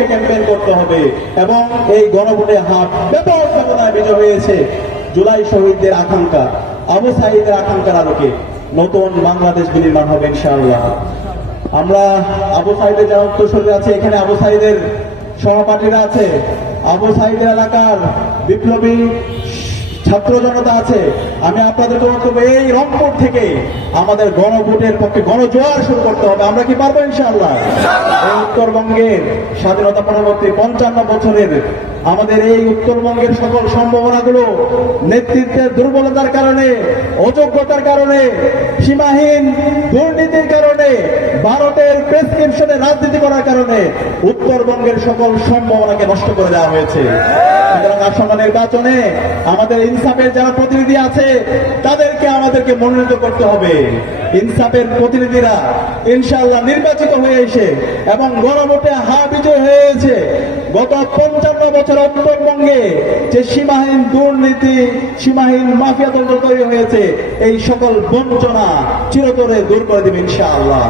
পক্ষে ক্যাম্পেইন করতে হবে এবং এই গণভোটে হাট ব্যাপক ব্যবধানে বিজয় হয়েছে জুলাই শহীদদের আকাঙ্ক্ষা, আবু সাইদের আকাঙ্ক্ষার আলোকে নতুন বাংলাদেশ বিনির্মাণ হবে ইনশাআল্লাহ। আমরা আবু সাহিদের যারা উত্তরসূরি আছে, এখানে আবু সাহিদের সহপাঠীরা আছে। আবু সাইদের এলাকার বিপ্লবী ছাত্র জনতা আছে, আমি আপনাদেরকে বক্তব্য এই রংপুর থেকে আমাদের গণভোটের পক্ষে গণজোয়ার শুরু করতে হবে। আমরা কি পারব ইনশাআল্লাহ? উত্তরবঙ্গের স্বাধীনতা পরবর্তী পঞ্চান্ন বছরের আমাদের এই উত্তরবঙ্গের সকল সম্ভাবনাগুলো, নেতৃত্বের দুর্বলতার কারণে, অযোগ্যতার কারণে, সীমাহীন দুর্নীতির কারণে, ভারতের প্রেসক্রিপশনে রাজনীতি করার কারণে উত্তরবঙ্গের সকল সম্ভাবনাকে নষ্ট করে দেওয়া হয়েছে। আসন্ন নির্বাচনে আমাদের ইনসাফের যারা প্রতিনিধি আছে, তাদেরকে আমাদেরকে মনোনীত করতে হবে। ইনসাফের প্রতিনিধিরা ইনশাআল্লাহ নির্বাচিত হয়ে এসে এবং গণভোটে হা বিজয় হয়েছে গত পঞ্চান্ন বছর উত্তরবঙ্গে যে সীমাহীন দুর্নীতি, সীমাহীন মাফিয়া তন্ত্র তৈরি হয়েছে, এই সকল বঞ্চনা চিরতরে দূর করে দেবে ইনশাআল্লাহ।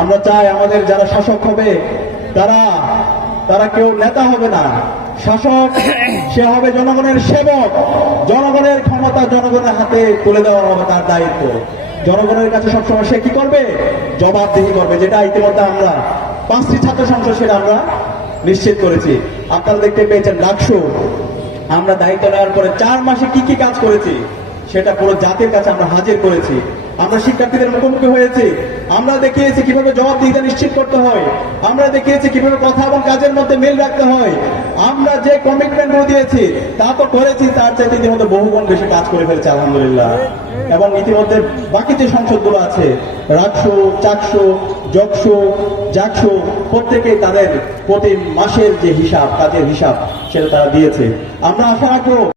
আমরা চাই আমাদের যারা শাসক হবে, তারা তারা কেউ নেতা হবে না। শাসক, সে হবে জনগণের সেবক। জনগণের ক্ষমতা জনগণের হাতে তুলে দেওয়া হবে তার দায়িত্ব। জনগণের কাছে সবসময় সে কি করবে? জবাবদিহি করবে, যেটা ইতিমধ্যে আমরা পাঁচটি ছাত্র সংসদ সেটা আমরা নিশ্চিত করেছি। আপনারা দেখতে পেয়েছেন ডাকসু আমরা দায়িত্ব নেওয়ার পরে চার মাসে কি কি কাজ করেছি? সেটা পুরো জাতির কাছে আমরা হাজির করেছি। আমরা শিক্ষার্থীদের মুখোমুখি হয়েছি। আমরা দেখিয়েছি কীভাবে জবাবদিহিতা নিশ্চিত করতে হয়। আমরা দেখিয়েছি কীভাবে কথা এবং কাজের মধ্যে মিল রাখতে হয়। আমরা যে কমিটমেন্ট দিয়েছি, তা তো করেছি, তার চাইতে ইতিমধ্যে বহুগুণ বেশি কাজ করে ফেলেছে, আলহামদুলিল্লাহ। এবং ইতিমধ্যে বাকি যে সংসদগুলো আছে রাকসু চাকসু জকসু জাকসু, প্রত্যেকেই তাদের প্রতি মাসের যে হিসাব, কাজের হিসাব, সেটা তারা দিয়েছে। আমরা আশা রাখব